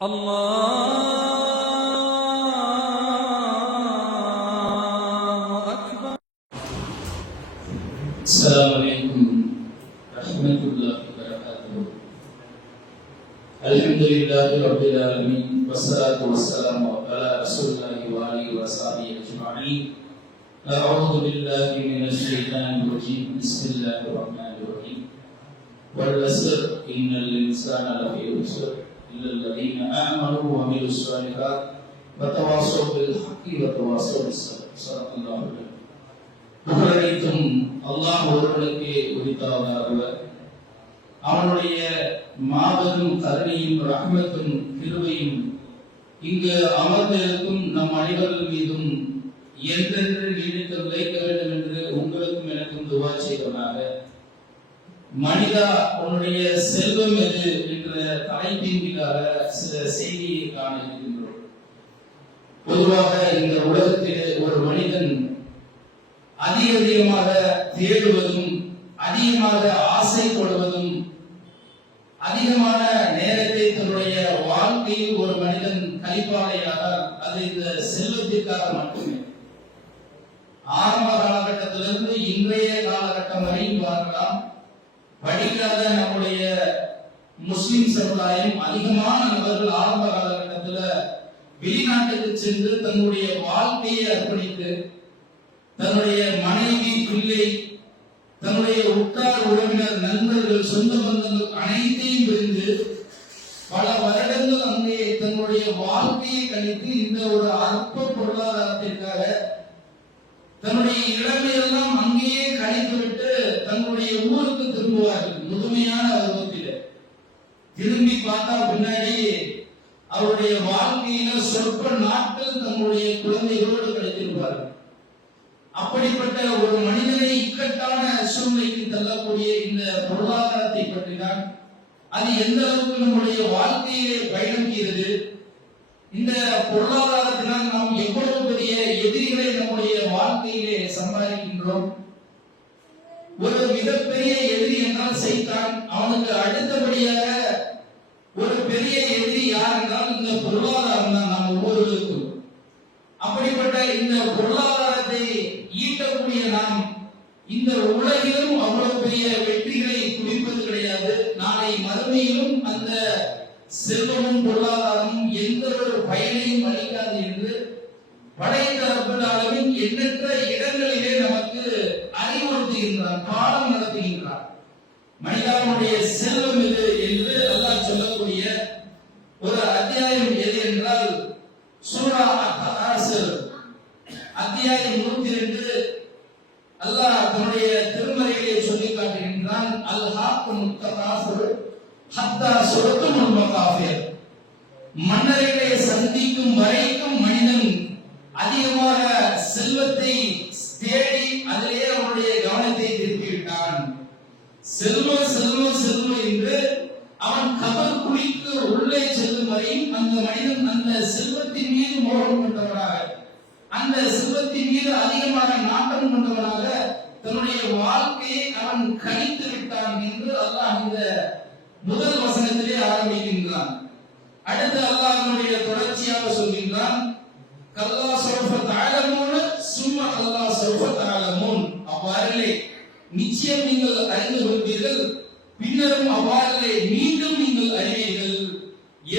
الله أكبر. السلام عليكم ورحمة الله وبركاته. الحمد لله رب العالمين والصلاة والسلام على رسول الله وآله وصحبه أجمعين. أعوذ بالله من الشيطان الرجيم. بسم الله الرحمن الرحيم. والعصر إن الإنسان لفي خسر إلا الذين آمنوا وعملوا الصالحات وتواصوا بالحق وتواصوا بالصبر. صدق الله العظيم. புகழனைத்தும் அல்லாஹ் ஒருவனுக்கே உரித்தானவர். அவனுடைய மாபெரும் கருணையும் ரஹ்மத்தும் கிருபையும் இங்கு அமர்ந்திருக்கும் நம் அனைவர்கள் மீதும் என்றென்று நீடித்து நிலைக்க வேண்டும் என்று உங்களுக்கும் எனக்கும் துவா செய்வனாக. மனிதா உன்னுடைய செல்வம் எது என்ற தலைப்பின் கீழாக சில செய்தியை காண இருக்கின்றோம். பொதுவாக இந்த உலகத்திலே ஒரு மனிதன் அதிகமாக தேடுவதும் அதிகமாக ஆசைப்படுவதும் அதிகமான நேரத்தை தன்னுடைய வாழ்க்கையில் ஒரு மனிதன் கழிப்பாளையாக அது இந்த செல்வத்திற்காக மட்டுமே. ஆரம்ப காலகட்டத்திலிருந்து இன்றைய காலகட்டம் வரையும் பார்க்கலாம். படிக்காத நம்முடைய முஸ்லிம் சமுதாயம் அதிகமான நபர்கள் ஆரம்ப காலகட்டத்தில் வெளிநாட்டுக்கு சென்று தன்னுடைய வாழ்க்கையை அர்ப்பணித்து தன்னுடைய மனைவி, பிள்ளை, தன்னுடைய உற்றார் உறவினர், நண்பர்கள், சொந்த பந்தங்கள் அனைத்தையும் பிரிந்து பல வருடங்கள் அங்கே தன்னுடைய வாழ்க்கையை கழித்து இந்த ஒரு அற்ப பொருளாதாரத்திற்காக தன்னுடைய இளமையெல்லாம் அங்கேயே கழித்துவிட்டு தன்னுடைய ஊருக்கு திரும்புவார்கள். முதுமையான பருவத்தில் திரும்பி பார்த்தா பின்னாடி அவருடைய வாழ்க்கையில சொற்ப நாட்கள் தன்னுடைய குழந்தைகளோடு கழித்திருப்பார்கள். அப்படிப்பட்ட ஒரு மனிதனை இக்கட்டான சூழ்நிலைக்கு தள்ளக்கூடிய இந்த பொருளாதாரத்தை பற்றினால் அது எந்த அளவுக்கு நம்முடைய வாழ்க்கையை பயணிக்கிறது, இந்த பொருளாதாரத்தினால் நாம் எவ்வளவு பெரிய எதிரிகளை நம்முடைய வாழ்க்கையிலே சம்பாதிக்கின்றோம். ஒரு மிகப்பெரிய எதிரி என்றால் சைத்தான். அவனுக்கு அடுத்தபடியாக ஒரு பெரிய எதிரி யார் என்றால் இந்த பொருளாதாரம் தான் நாம் ஒவ்வொருவருக்கும். அப்படிப்பட்ட இந்த பொருளாதாரத்தை ஈட்டக்கூடிய நாம் இந்த உலகிலும் அவ்வளவு பெரிய வெற்றிகளை குவிப்பது கிடையாது. நாளை மறுமையிலும் அந்த செல்வமும் பொருளாதாரமும் எந்த ஒரு பயனையும் அளிக்காது என்று படைத்த ரப்பல் ஆலமீன் எண்ணற்ற இடங்களிலே நமக்கு அறிவுறுத்துகின்றார், பாடம் நடத்துகின்றார். மனிதனுடைய செல்வம் எது என்று அல்லாஹ் சொல்லக்கூடிய ஒரு அத்தியாயம் எது என்றால் சூரா அத்-தகாசுர் அத்தியாயம் 102. அல்லாஹ் தன்னுடைய திருமறையிலே சொல்லி காட்டுகின்றான், அல்-ஹாக்குமுத் தகாசுர் ஹத்தா சுரத்துல் மகாஃபிர். மன்னர்களை சந்திக்கும் வரைக்கும் மனிதன் அதிகமாக செல்வத்தை தேடி அதிலே அவனுடைய கவனத்தை திருப்பிவிட்டான். செல்வம் செல்வம் செல்வம் என்று அவன் கபர் குழிக்கு உள்ளே செல்லும் வரையும் அந்த மனிதன் அந்த செல்வத்தின் மீது மோகம் கொண்டவனாக, அந்த செல்வத்தின் மீது அதிகமாக நாட்டம் கொண்டவனாக தன்னுடைய வாழ்க்கையை அவன் கழித்து விட்டான் என்று அல்லாஹ் இந்த முதல் வசனத்திலே ஆரம்பிக்கின்றான். அடுத்து அல்லாஹ்வுடைய தொடர்ச்சியாக சொல்கின்றான், கல்லா சௌஃப தஅலமூன சும்ம அல்லா சௌஃப தஅலமூன். அவ்வாறிலே நிச்சயம் நீங்கள் அறிந்து கொள்வீர்கள், பின்னரும் அவ்வாறிலே மீண்டும் நீங்கள் அறிவீர்கள்.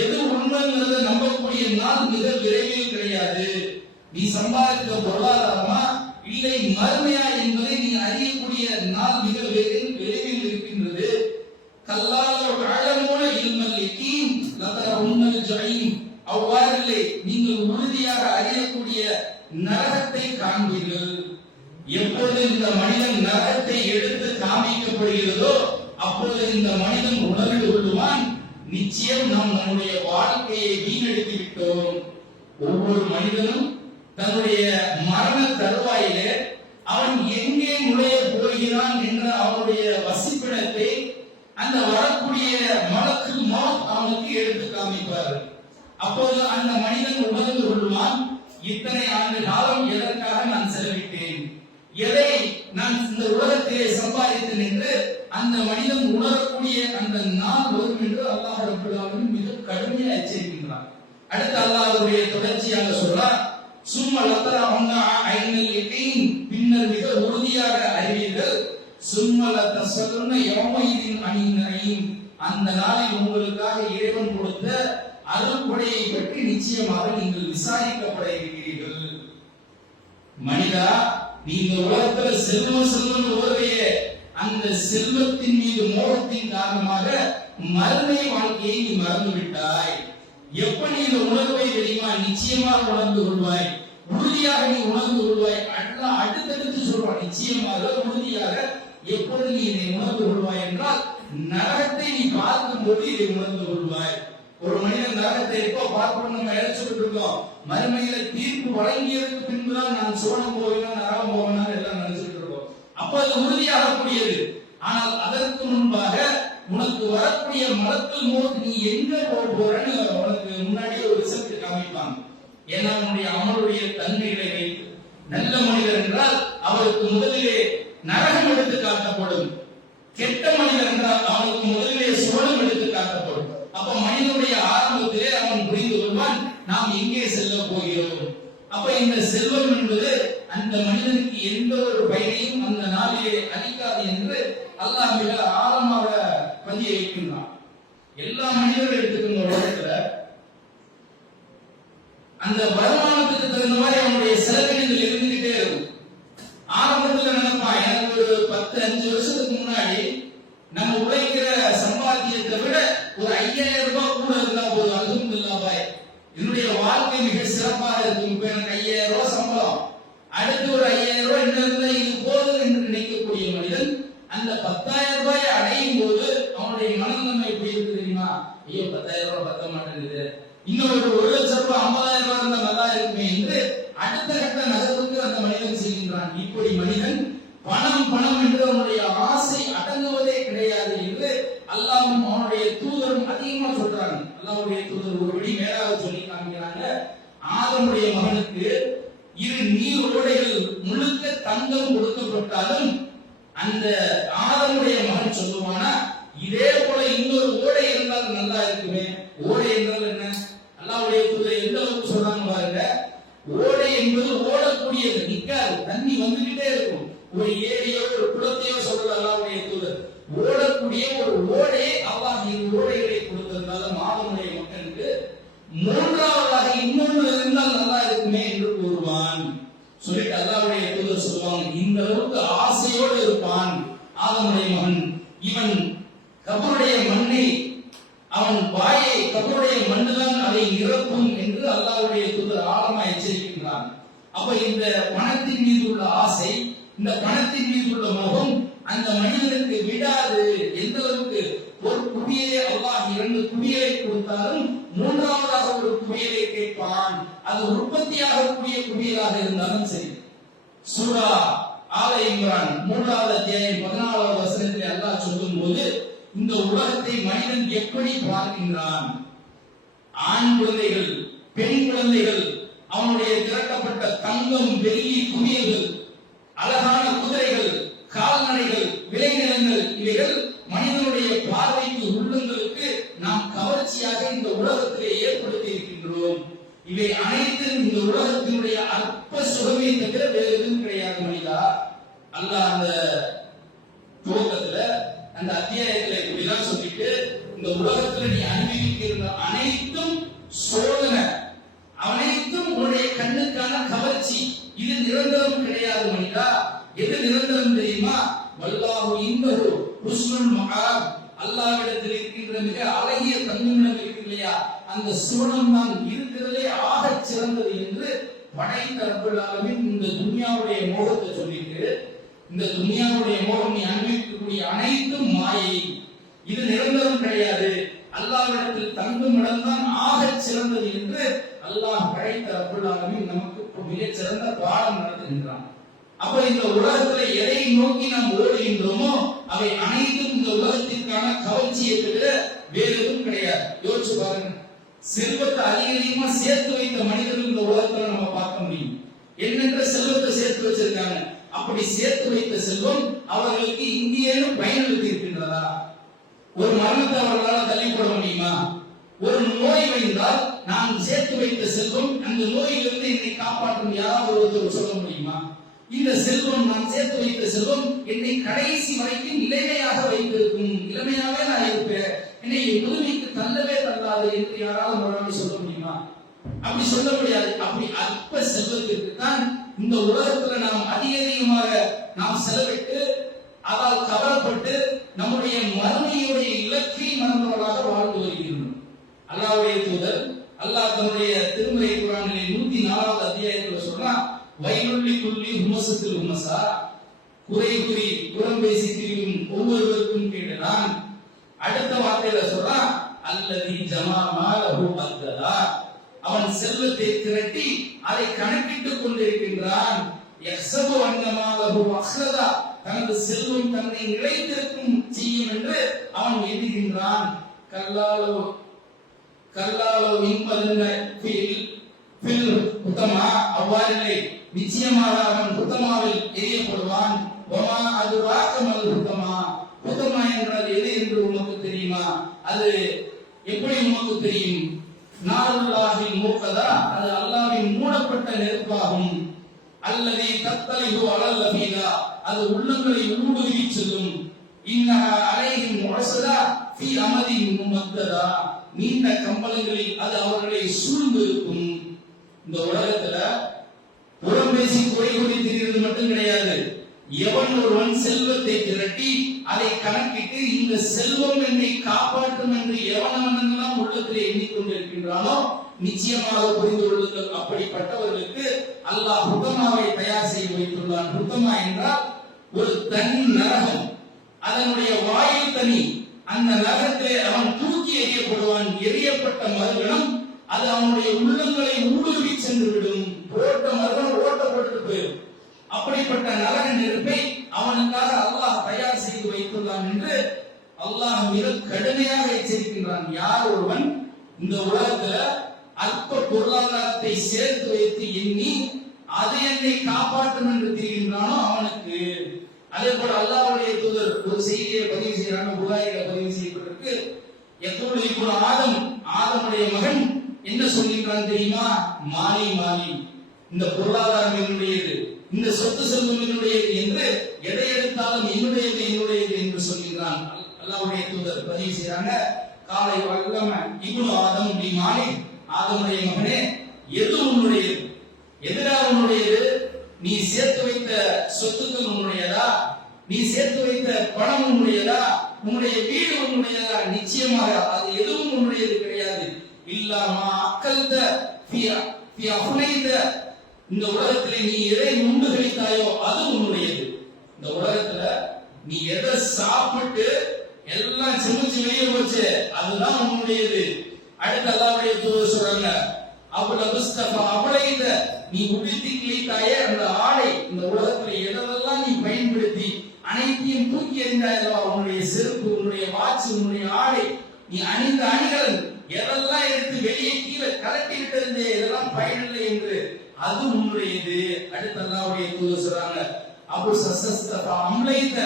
எது உண்மைங்கிறத நம்பக்கூடிய நாள் மிக விரைவில் கிடையாது. நீ சம்பாதித்த பொருளாதாரமா இல்லை மறுமையா என்பதை நீ அறியக்கூடிய நாள் மிக விரைவில் இருக்கின்றது. அவ்வாறில்லை, நீங்கள் உறுதியாக அறியக்கூடிய நரகத்தை காண்பீர்கள். எப்பொழுது இந்த மனிதன் நரகத்தை எடுத்து காமிக்கப்படுகிறதோ அப்பொழுது இந்த மனிதன் உணர்ந்து கொள்வான், நிச்சயம் நாம் நம்முடைய வாழ்க்கையை வீணடித்து விட்டோம். ஒவ்வொரு மனிதனும் தன்னுடைய மரண தருவாயிலே அவன் எங்கே நுழைய போகிறான் என்ற அவனுடைய வசிப்பிடத்தை அந்த வரக்கூடிய மலக்கு மௌத் அவனுக்கு எடுத்து காமிப்பார். அப்போது அந்த மனிதன் உணர்ந்து கொள்வான், இத்தனை ஆண்டு காலம் எதற்காக நான் செலவிட்டேன், எதை நான் இந்த உலகத்திலே சம்பாதித்தேன் என்று அந்த மனிதன் உணரக்கூடிய அந்த நாள் வரும் என்று அல்லாஹ் ரப்பல் ஆலமீன் மிக கடுமையாக எச்சரிக்கின்றான். என்கின்றான். அடுத்து அல்லாஹ் அவருடைய தொடர்ச்சியாக சொல்றார், சும்ம லதரவுன்ன ஐனல் யகீன், பின்னர் மிக உறுதியாக அறிவீர்கள், சும்ம லதஸல்லுன யௌமைதின் அனின் நஈம், அந்த நாளில் உங்களுக்காக இறைவன் கொடுத்த அருள்கொடையை பற்றி நிச்சயமாக நீங்கள் விசாரிக்கப்பட இருக்கிறீர்கள். மனிதா, நீங்க உலகத்துல செல்வம் ஓர்வைய அந்த செல்வத்தின் மீது மோகத்தின் காரணமாக மறுமை வாழ்க்கையை நீ மறந்து விட்டாய். எப்ப நீ இந்த உணர்வை தெரியுமா நிச்சயமாக உணர்ந்து கொள்வாய், உறுதியாக நீ உணர்ந்து கொள்வாய். அடுத்தடுத்து சொல்வான், நிச்சயமாக உறுதியாக எப்பொழுது நீ இதை உணர்ந்து கொள்வாய் என்றால், நரகத்தை நீ பார்க்கும் போது இதை உணர்ந்து கொள்வாய். ஒரு மனிதன் நரகத்தை எப்போ பார்க்கணும் நம்ம சொல்லிட்டு இருக்கோம், மறுமையில தீர்ப்பு வழங்கியதற்கு பின்புதான் நான் சோழம் போவேனா நரகம் போவேனா எல்லாம் நினைச்சிட்டு இருக்கோம். அப்ப அது உறுதியாகக்கூடியது. ஆனால் அதற்கு முன்பாக உனக்கு வரக்கூடிய மலத்தில் மோது நீ எங்க போறன்னு உனக்கு முன்னாடியே ஒரு ரிசல்ட் காமிப்பாங்க. ஏன்னா உன்னுடைய அவனுடைய தன்மைகளை வைத்து நல்ல மனிதர் என்றால் அவருக்கு முதலிலே நரகம் எடுத்து காட்டப்படும், கெட்ட மனிதர் என்றால் அவனுக்கு முதலிலே சோழம் எடுத்து காட்டப்படும். அப்ப மனிதனுடைய ஆரம்பத்திலே அவன் புரிந்து கொள்வான், நாம் எங்கே செல்ல போகிறோம். அப்ப இந்த செல்வம் என்பது அந்த மனிதனுக்கு எந்த ஒரு பயனையும் அந்த நாளிலே அளிக்காது என்று அல்லாஹ் மிக ஆழமாக பதிய வைக்கின்றான். எல்லா மனிதர்கள் எடுத்துக்கின்ற உலகத்துல அந்த வருமானத்துக்கு தகுந்த மாதிரி அவனுடைய செலவினங்கள் இருந்துகிட்டே இருக்கும். ஆரம்பத்துல நினைப்பான், எனக்கு ஒரு 10-5 வருஷத்துக்கு முன்னாடி நம்ம உழைக்கிற சம்பாத்தியத்தை விட ஒரு 5000 ரூபாய் கூட இருந்தா போதும், அல்ஹம்துலில்லாஹ், என்னுடைய வாழ்க்கை மிக சிறப்பாக இருக்கும். இப்ப எனக்கு 5000 ரூபாய் சம்பளம், அடுத்து ஒரு 5000 ரூபாய் என்ன இருந்தா இது போதும் என்று நினைக்கக்கூடிய மனிதன் அந்த 10,000 ரூபாயை அடையும் போது அவனுடைய மனநிலைமை எப்படி இருக்கு தெரியுமா? ஐயோ 10,000 ரூபாய் பத்த மாட்டேங்குது, இன்னும் ஒரு 1,00,000 ரூபாய் 50,000 ரூபாய் இருந்தா நல்லா இருக்குமே என்று அடுத்த கட்ட நகர்வுக்கு அந்த மனிதன் செய்கின்றான். இப்படி மனிதன் பணம் என்று அவனுடைய ஆசை அடங்குவதே கிடையாது என்று அல்லாஹ்வும் அவனுடைய தூதரும் அதிகமா சொல்றாங்க. அல்லாஹ்வுடைய தூதர் ஒருபடி மேலாக சொல்லி காமிக்கிறாங்க, ஆதமுடைய மகனுக்கு 2 நீர் ஓடைகள் முழுக்க தங்கம் கொடுக்கப்பட்டாலும் அந்த ஆதமுடைய மகன் சொல்லுவானா, இதே போல இன்னொரு ஓடை இருந்தால் நல்லா இருக்குமே. ஓடை என்றால் என்ன? அல்லாஹ்வுடைய தூதர் எந்த அளவுக்கு சொல்றாங்க பாருங்க. ஓடை என்பது ஓடக்கூடியது, நிக்காது, தண்ணி வந்துகிட்டே இருக்கும். ஒரு ஏரியோ ஒரு குளத்தையோ சொல்றது அல்லாஹ்வுடைய தூதர். ஓடக்கூடிய ஒரு ஓடையை அல்லாஹ் இந்த ஓடைகளை கொடுத்ததுனால ஆதமுடைய மக்களுக்கு மூன்றாவதாக இன்னொன்று இருந்தால் நல்லா இருக்குமே என்று கூறுவான். சொல்லிட்டு அல்லாஹ்வுடைய தூதர் சொல்லுவாங்க, இந்த அளவுக்கு ஆசையோடு இருப்பான் ஆதமுடைய மகன். இவன் கபருடைய மண்ணை, அவன் வாயை கபருடைய மண்ணுதான் அதை நிரப்பும் என்று அல்லாஹ்வுடைய தூதர் ஆழமா எச்சரிக்கின்றான். அப்ப இந்த பணத்தின் மீது உள்ள ஆசை, இந்த பணத்தின் மீது உள்ள மோகம் அந்த மனிதனுக்கு விடாது. எந்த அளவுக்கு ஒரு குவியலை அல்லாஹ் 2 குவியலை கொடுத்தாலும் மூன்றாவதாக ஒரு குவியலை கேட்பான். அது உற்பத்தியாகக்கூடிய குவியலாக இருந்தாலும் சரி. சூரா ஆல இம்ரான் 3வது அத்தியாயம் 14வது வசனத்தில் அல்லாஹ் சொல்லும் போது இந்த உலகத்தை மனிதன் எப்படி பார்க்கின்றான், ஆண் குழந்தைகள், பெண் குழந்தைகள், அவனுடைய திரட்டப்பட்ட தங்கம், வெள்ளி குவியல்கள், அழகான குதிரைகள், கால்நடைகள், விளைநிலங்கள், இவைகள் மனிதனுடைய பார்வைக்கு உள்ளங்களுக்கு நாம் கவர்ச்சியாக இந்த உலகத்திலே ஏற்படுத்தி இருக்கின்றோம். இவை அனைத்தும் இந்த உலகத்தினுடைய அற்ப சுகமே தவிர வேறு எதுவும் கிடையாது. மனிதா, அல்லாஹ் அந்த துவக்கத்துல அந்த அத்தியாயத்துல இப்படிதான் சொல்லிட்டு, இந்த உலகத்துல நீ அனுபவிக்கிற அனைத்தும் சோதனை, அனைத்தும் உன்னுடைய கண்ணுக்கான கவர்ச்சி, இது நிரந்தரம் கிடையாது. மனிதா, எது நிரந்தரம் தெரியுமா? வல்லாஹு இன்தஹு ஹுஸ்னுல் மஆப், அல்லாஹ்விடத்தில் இருக்கின்ற மிக அழகிய தங்குமிடம் இருக்கு இல்லையா, அந்த சுவனம் தான் இருக்கிறதே ஆகச் சிறந்தது என்று படைத்த ரப்பல் ஆலமீன் இந்த துன்யாவுடைய மோகத்தை சொல்லிட்டு, இந்த துன்யாவுடைய மோகம் நீ அனுபவிக்கக்கூடிய அனைத்தும் மாயை, இது நிரந்தரம் கிடையாது, அல்லாஹ்விடத்தில் தங்கும் இடம் தான் ஆகச் சிறந்தது என்று அல்லாஹ் படைத்த ரப்பல் ஆலமீன் நமக்கு மிகச் சிறந்த பாடம் நடத்துகின்றான். அப்ப இந்த உலகத்துல எதை நோக்கி நாம் ஓடுகின்றோமோ அவை அனைத்தும் இந்த உலகத்திற்கான கவர்ச்சியை தவிர வேறு எதுவும் கிடையாது. யோசிச்சு பாருங்க, செல்வத்தை அதிகமா சேர்த்து வைத்த மனிதர்கள் இந்த உலகத்துல நம்ம பார்க்க முடியும். என்னென்ற செல்வத்தை சேர்த்து வச்சிருக்காங்க. அப்படி சேர்த்து வைத்த செல்வம் அவர்களுக்கு இங்கேயும் பயனளித்து இருக்கின்றதா? ஒரு மரணத்தை அவர்களால் தள்ளி போட முடியுமா? ஒரு நோய் வந்தால் நாம் சேர்த்து வைத்த செல்வம் அந்த நோயிலிருந்து என்னை காப்பாற்றும் யாராவது ஒருத்தர் சொல்ல முடியுமா? இந்த செல்வம் நான் சேர்த்து வைத்த செல்வம் என்னை கடைசி வரைக்கும் இளமையாக வைத்திருக்கும், இளமையாவே நான் இருப்பேன், என்னை முதுமைக்கு தள்ளவே தள்ளாது என்று யாராவது ஒரு சொல்ல முடியுமா? அப்படி சொல்ல முடியாது. அப்படி அற்ப செல்வத்திற்கு தான் இந்த உலகத்துல நாம் அதிகமாக நாம் செலவிட்டு அதால் கவரப்பட்டு நம்முடைய மறுமையுடைய இலக்கை மறந்தவர்களாக வாழ்ந்து வருகின்றோம். அல்லாஹ்வுடைய தூதர் அல்லாஹ் தன்னுடைய திருமறை குர்ஆனிலே 104வது அத்தியாயத்தில் சொல்றான், வைலுல்லி குல்லி ஹுமஸத்தில் ஹுமஸா, குறை கூறி புறம் பேசி திரியும் ஒவ்வொருவருக்கும் கேட்டான். அடுத்த வார்த்தையில சொல்றான், அல்லதி ஜமா மாலஹு அத்ததா, அவன் செல்வத்தை திரட்டி அதை கணக்கிட்டுக் கொண்டிருக்கின்றான். யஹ்சபு அன்னமாலஹு அஹ்லதா, தனது செல்வம் தன்னை நிலைத்திருக்கும் செய்யும் என்று அவன் எண்ணுகின்றான். கல்லாலோ இன்பதன்ன ஃபில் உத்தமா, அவ்வாறில்லை, நிச்சயமாக அவன் உத்தமாவில் எரியப்படுவான். வமா அதுராகமல் உத்தமா, உத்தமா என்றால் எது என்று உனக்கு தெரியுமா? அது எப்படி உனக்கு தெரியும்? நாருல்லாஹில் மூக்கதா, அது அல்லாஹ்வின் மூடப்பட்ட நெருப்பாகும். அல்லதி தத்தலிஹு அலல் லபீதா, அது உள்ளங்களை ஊடுருவி செல்லும். இன்னஹா அலைஹிம் முஅஸதா ஃபீ அமதின் முமத்ததா, நீண்ட கம்பளங்களில் அது அவர்களை சூழ்ந்திருக்கும். இந்த உலகத்துல புறம் பேசி குறை கூறி திரிவது மட்டும் கிடையாது. எவன் ஒருவன் செல்வத்தை திரட்டி அதை கணக்கிட்டு இந்த செல்வம் என்னை காப்பாற்றும் என்று எவனவனெல்லாம் உள்ளத்திலே எண்ணிக்கொண்டிருக்கின்றானோ நிச்சயமாக புரிந்து கொள்ளுங்கள், அப்படிப்பட்டவர்களுக்கு அல்லாஹ் ஹுதமாவை தயார் செய்து வைத்துள்ளான். ஹுதமா என்றால் ஒரு தனி நரகம், அதனுடைய வாயில் தனி. அந்த நரகத்திலே அவன் தூக்கி எறியப்படுவான். எறியப்பட்ட மறுகணம் அது அவனுடைய உள்ளங்களை ஊடுருவி சென்று விடும். ஓட்ட மறுகணம் ஓட்டப்பட்டு போயிடும். அப்படிப்பட்ட நரக நெருப்பை அவனுக்காக அல்லாஹ் தயார் செய்து வைத்துள்ளான் என்று அல்லாஹ் மிக கடுமையாக எச்சரிக்கின்றான். யார் ஒருவன் இந்த உலகத்துல அற்ப பொருளாதாரத்தை சேர்த்து வைத்து எண்ணி அதை என்னை காப்பாற்றும் என்று தெரிகின்றானோ அவனுக்கு. அதே போல அல்லாஹ்வுடைய தூதர் ஒரு செய்தியை பதிவு செய்யறாங்க, புகாரில பதிவு செய்யப்பட்டிருக்கு. எப்பொழுது இப்போ ஆதமுடைய மகன் என்ன சொல்கின்றான் தெரியுமா? மாலி மாலி, இந்த பொருளாதாரம் என்னுடையது, இந்த சொத்து செல்வம் என்னுடையது என்று எதை எடுத்தாலும் என்னுடையது என்னுடையது என்று சொல்கின்றான். அல்லாஹ்வுடைய தூதர் பதிவு செய்யறாங்க, காலை வல்லம இப்னு ஆதம் பி மாலிக், ஆதமுடைய மகனே, எது உன்னுடையது? எதிரா உன்னுடையது? நீ சேர்த்து வைத்த சொத்துக்கள் உன்னுடையதா? நீ சேர்த்து வைத்த பணம் உன்னுடையதா? உன்னுடைய வீடு உன்னுடையதா? நிச்சயமாக அது எதுவும் உன்னுடையது கிடையாது. இல்லாமா அக்கல்த ஃபி அஃனைத, இந்த உலகத்திலே நீ எதை உண்டு கழித்தாயோ அது உன்னுடையது. இந்த உலகத்துல நீ எதை சாப்பிட்டு எல்லாம் செமிச்சு வெளியே போச்சு அதுதான் உன்னுடையது. அடுத்து அல்லாஹ்வுடைய தூதர் சொல்றாங்க, அபுல் முஸ்தபா அபலைத, நீ உடுத்தி கிழித்தாயே அந்த ஆடை, இந்த உலகத்துல எதெல்லாம் நீ பயன்படுத்தி அனைத்தையும் தூக்கி எறிந்தாயோ, உன்னுடைய செருப்பு, உன்னுடைய வாட்ச், உன்னுடைய ஆடை, நீ அணிந்த அணிகள் எதெல்லாம் எடுத்து வெளியே கீழே கலட்டி விட்டிருந்தே இதெல்லாம் பயனில்லை என்று அது உன்னுடையது. அடுத்து அல்லாஹ்வுடைய தூதர் சொல்றாங்க, அபு சஸ்தபா அம்லைத,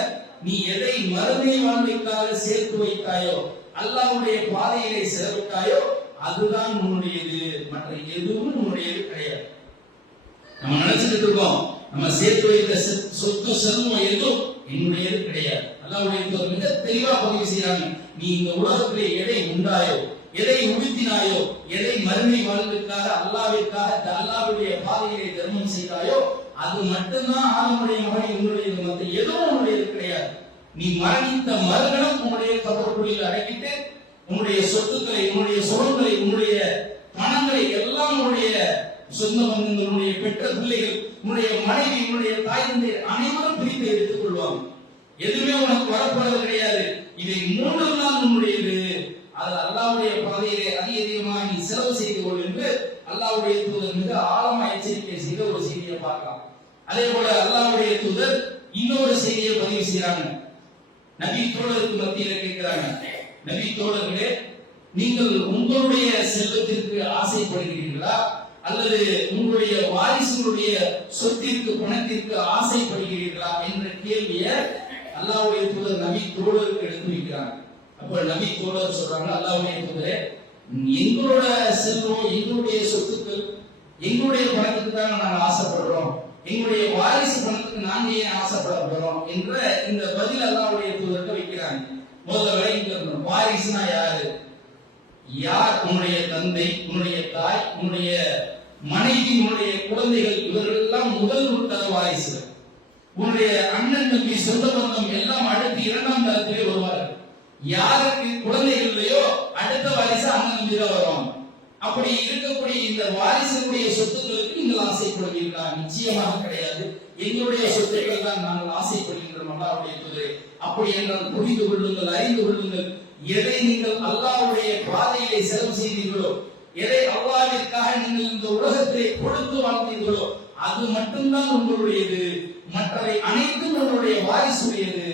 நீ எதை மறுமை வாழ்க்கைக்காக சேர்த்து வைத்தாயோ, அல்லாஹ்வுடைய பாதையிலே செலவிட்டாயோ அதுதான் உன்னுடையது, மற்ற எதுவும் உன்னுடையது கிடையாது. நம்ம நினைச்சிட்டு இருக்கோம் நம்ம சேர்த்து வைத்த சொத்து செல்வம் எதுவும் என்னுடையது கிடையாது. அல்லாஹ்வுடைய தூதர் மிக தெளிவா பதிவு செய்யறாங்க, நீ இந்த உலகத்திலே எதை உண்டாயோ, எதை உடுத்தினாயோ, எதை மறுமை வாழ்க்கைக்காக அல்லாஹ்விற்காக அல்லாஹ்வுடைய பாதையிலே தர்மம் செய்தாயோ அது மட்டும்தான் ஆதமுடைய மகனை உன்னுடையது, மற்ற எதுவும் உன்னுடையது கிடையாது. நீ மரணித்த மறுகணம் உன்னுடைய கபருக்குழியில் அடக்கிட்டு உன்னுடைய சொத்துக்களை, உன்னுடைய சுகங்களை, உன்னுடைய பணங்களை எல்லாம் உன்னுடைய சொந்த பந்தங்கள், உன்னுடைய பெற்ற பிள்ளைகள், உன்னுடைய மனைவி, உன்னுடைய தாய் தந்தை அனைவரும் பிரித்து எடுத்துக் கொள்வாங்க. எதுவுமே உனக்கு வரப்போறது கிடையாது. இதை 3 நாள் உன்னுடையது. அது அல்லாஹ்வுடைய பாதையிலே அதிகமாக நீ செலவு செய்து கொள் என்று அல்லாஹ்வுடைய தூதர் மிக ஆழமா எச்சரிக்கை செய்த ஒரு செய்தியை பார்க்கலாம். அதே போல அல்லாஹ்வுடைய தூதர் இன்னொரு செய்தியை பதிவு செய்யறாங்க. நபி தோழருக்கு மத்தியில கேட்கிறாங்க, நபி தோழர்களே, நீங்கள் உங்களுடைய செல்வத்திற்கு ஆசைப்படுகிறீர்களா அல்லது உங்களுடைய வாரிசுகளுடைய சொத்திற்கு பணத்திற்கு ஆசைப்படுகிறீர்களா என்ற கேள்வியை அல்லாஹ்வுடைய தூதர் நபி தோழருக்கு எடுத்து வைக்கிறாங்க. அப்ப நபி தோழர் சொல்றாங்க, அல்லாஹ்வுடைய தூதரே, எங்களோட செல்வம், எங்களுடைய சொத்துக்கள், எங்களுடைய பணத்துக்கு தான் நாங்கள் ஆசைப்படுறோம், எங்களுடைய வாரிசு பணத்துக்கு நாங்க ஏன் ஆசைப்படுறோம் என்ற இந்த பதில் அல்லாஹ்வுடைய தூதருக்கு வைக்கிறாங்க. முதல்ல விளங்கிக்கணும், வாரிசுனா யாரு? யார்? உன்னுடைய தந்தை, உன்னுடைய தாய், உன்னுடைய மனைவி, உன்னுடைய குழந்தைகள், இவர்கள் எல்லாம் முதல் தர வாரிசுகள். உன்னுடைய அண்ணன் தம்பி சொந்த பந்தம் எல்லாம் அடுத்து இரண்டாம் தரத்திலே வருவார்கள். யாருக்கு குழந்தைகள் இல்லையோ அடுத்த வாரிசு அண்ணன் தம்பி தான் வருவாங்க. அப்படி இருக்கக்கூடிய இந்த வாரிசுடைய சொத்துக்களுக்கு நீங்கள் ஆசைப்படுவீர்களா? நிச்சயமாக கிடையாது. எங்களுடைய சொத்துக்கள் தான் நாங்கள் ஆசைப்படுகின்றோம். அல்லாஹ்வுடைய தூதரே, அப்படி என்றால் புரிந்து கொள்ளுங்கள், அறிந்து கொள்ளுங்கள். எதை நீங்கள் அல்லாஹ்வுடைய பாதையிலே செலவு செய்தீர்களோ, எதை அல்லாஹ்விற்காக நீங்கள் இந்த உலகத்தை கொடுத்து வாழ்ந்தீர்களோ அது மட்டும்தான் உங்களுடையது. மற்றவை அனைத்தும் உங்களுடைய வாரிசுடையது.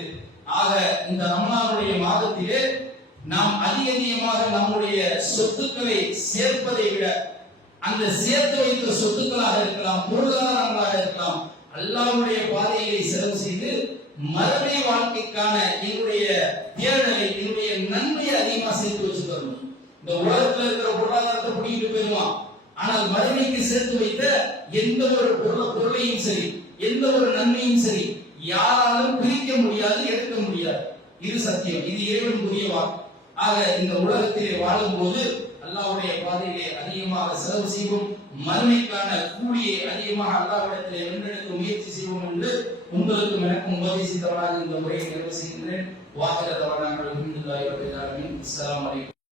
ஆக இந்த ரமலானுடைய மாதத்திலே நாம் அதிகமாக நம்முடைய சொத்துக்களை சேர்ப்பதை விட, அந்த சேர்த்து வைத்த சொத்துக்களாக இருக்கலாம், பொருளாதாரங்களாக இருக்கலாம், அல்லாஹ்வுடைய பாதையை செலவு செய்து மறுமை வாழ்க்கைக்கான என்னுடைய தேடலை, என்னுடைய நன்மையை அதிகமா சேர்த்து வச்சுக்கணும். இந்த உலகத்தில் இருக்கிற பொருளாதாரத்தை பிடிக்கிட்டு போயிடுவான். ஆனால் மறுமைக்கு சேர்த்து வைத்த எந்த ஒரு பொருளையும் சரி, எந்த ஒரு நன்மையும் சரி, யாராலும் பிரிக்க முடியாது, எடுக்க முடியாது. இது சத்தியம், இது இறைவனுடைய வாக்கு. ஆக இந்த உலகத்திலே வாழும் போது அல்லாஹ்வுடைய பாதையிலே அதிகமாக செலவு செய்வோம், மறுமைக்கான கூலியை அதிகமாக அல்லாஹ்விடத்திலே வென்றெடுக்க முயற்சி செய்வோம் என்று உங்களுக்கும் எனக்கும் உபதேசித்தவராக இந்த உரையை நிறைவு செய்கின்றேன். வாஹிர தஅவானா அல்ஹம்துலில்லாஹி ரப்பில் ஆலமீன். அஸ்ஸலாமு அலைக்கும்.